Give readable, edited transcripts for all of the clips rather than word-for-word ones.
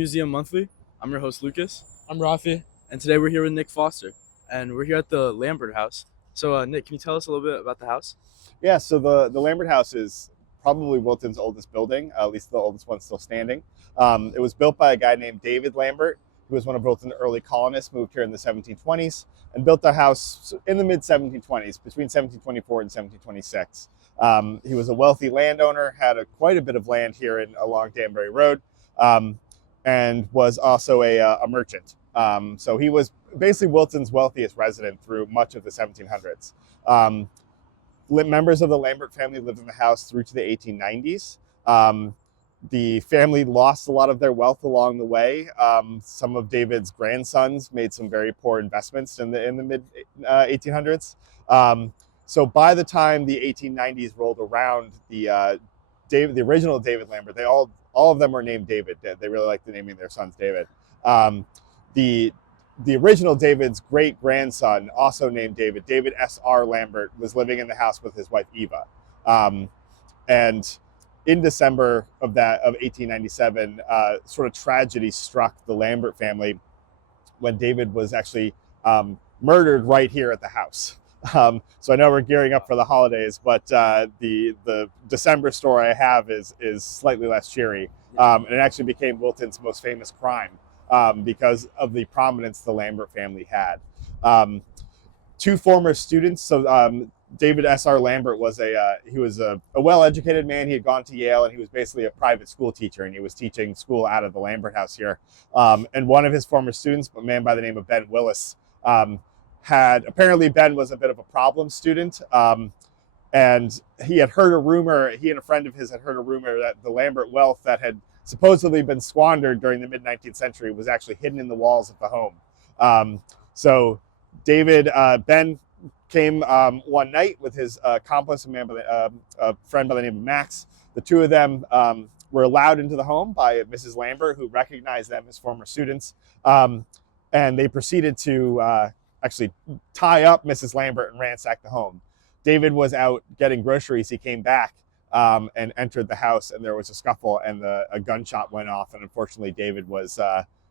Museum Monthly. I'm your host, Lucas, I'm Rafi. and today we're here with Nick Foster, and we're here at the Lambert House. So, Nick, can you tell us a little bit about the house? Yeah, so the Lambert House is probably Wilton's oldest building, at least the oldest one still standing. It was built by a guy named David Lambert, who was one of Wilton's early colonists, moved here in the 1720s, and built the house in the mid-1720s, between 1724 and 1726. He was a wealthy landowner, had quite a bit of land here along Danbury Road, and was also a merchant. So he was basically Wilton's wealthiest resident through much of the 1700s. Members of the Lambert family lived in the house through to the 1890s. The family lost a lot of their wealth along the way. Some of David's grandsons made some very poor investments in the mid 1800s. So by the time the 1890s rolled around, the original David Lambert, all of them were named David. They really liked naming their sons David. The original David's great-grandson, also named David S.R. Lambert, was living in the house with his wife Eva. And in December of 1897, sort of tragedy struck the Lambert family when David was actually murdered right here at the house. So I know we're gearing up for the holidays, but the December story I have is slightly less cheery. And it actually became Wilton's most famous crime. Because of the prominence the Lambert family had. Two former students, so David S.R. Lambert was a well-educated man. He had gone to Yale, and he was basically a private school teacher, and he was teaching school out of the Lambert house here. And one of his former students, a man by the name of Ben Willis, apparently Ben was a bit of a problem student, and he and a friend of his had heard a rumor that the Lambert wealth that had supposedly been squandered during the mid-19th century was actually hidden in the walls of the home. So Ben came one night with his accomplice, a friend by the name of Max. The two of them were allowed into the home by Mrs. Lambert, who recognized them as former students. And they proceeded to actually tie up Mrs. Lambert and ransack the home. David was out getting groceries. He came back and entered the house, and there was a scuffle, and a gunshot went off, and unfortunately David was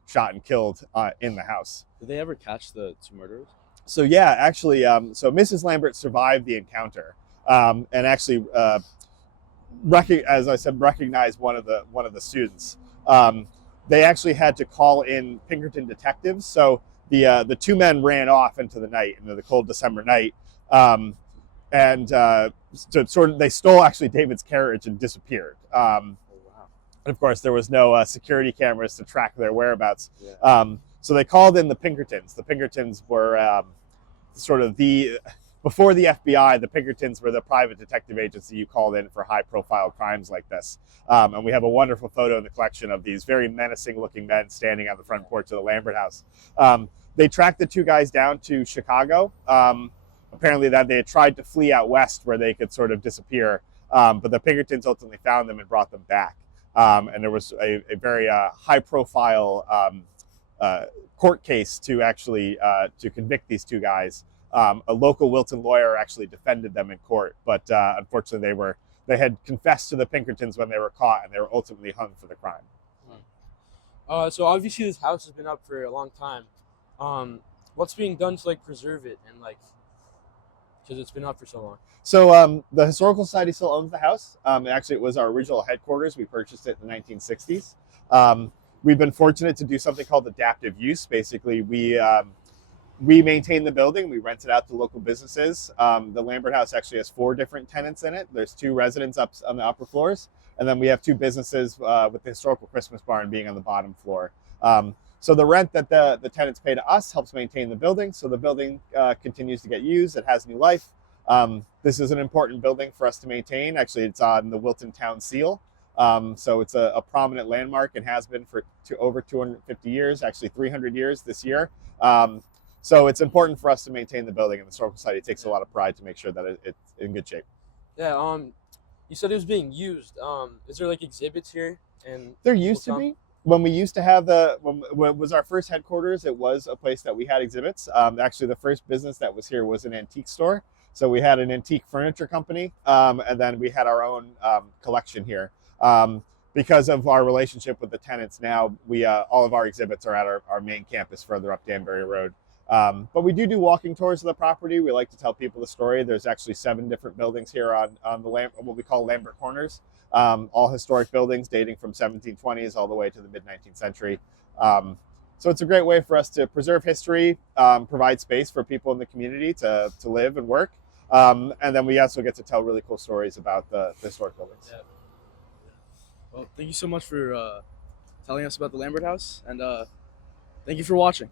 shot and killed in the house. Did they ever catch the two murderers? So yeah, actually, so Mrs. Lambert survived the encounter, and actually, as I said, recognized one of the students. They actually had to call in Pinkerton detectives. So the two men ran off into the night, into the cold December night. They stole actually David's carriage and disappeared. And of course, there was no security cameras to track their whereabouts. Yeah. So they called in the Pinkertons. The Pinkertons were before the FBI, the Pinkertons were the private detective agency you called in for high-profile crimes like this. And we have a wonderful photo in the collection of these very menacing-looking men standing on the front porch of the Lambert house. They tracked the two guys down to Chicago. Apparently that they had tried to flee out west where they could sort of disappear, but the Pinkertons ultimately found them and brought them back. And there was a very high-profile court case to actually to convict these two guys. A local Wilton lawyer actually defended them in court, but unfortunately they had confessed to the Pinkertons when they were caught, and they were ultimately hung for the crime. So obviously this house has been up for a long time. What's being done to preserve it and because it's been up for so long? So the Historical Society still owns the house. Actually, it was our original headquarters. We purchased it in the 1960s. We've been fortunate to do something called adaptive use. Basically, we maintain the building. We rent it out to local businesses. The Lambert House actually has 4 different tenants in it. There's 2 residents up on the upper floors, and then we have 2 businesses with the Historical Christmas Barn being on the bottom floor. So the rent that the tenants pay to us helps maintain the building. So the building continues to get used. It has new life. This is an important building for us to maintain. Actually, it's on the Wilton Town Seal. So it's a prominent landmark and has been for over 250 years, actually 300 years this year. So it's important for us to maintain the building, and the Historical Society takes a lot of pride to make sure that it's in good shape. Yeah. You said it was being used. Is there exhibits here? And there used to be. When we used to have when it was our first headquarters, it was a place that we had exhibits. Actually, the first business that was here was an antique store. So we had an antique furniture company, and then we had our own collection here. because of our relationship with the tenants now, we all of our exhibits are at our main campus further up Danbury Road. But we do walking tours of the property. We like to tell people the story. There's actually 7 different buildings here on the what we call Lambert Corners, all historic buildings dating from 1720s all the way to the mid-19th century. So it's a great way for us to preserve history, provide space for people in the community to live and work. And then we also get to tell really cool stories about the historic buildings. Yeah. Well, thank you so much for telling us about the Lambert House, and thank you for watching.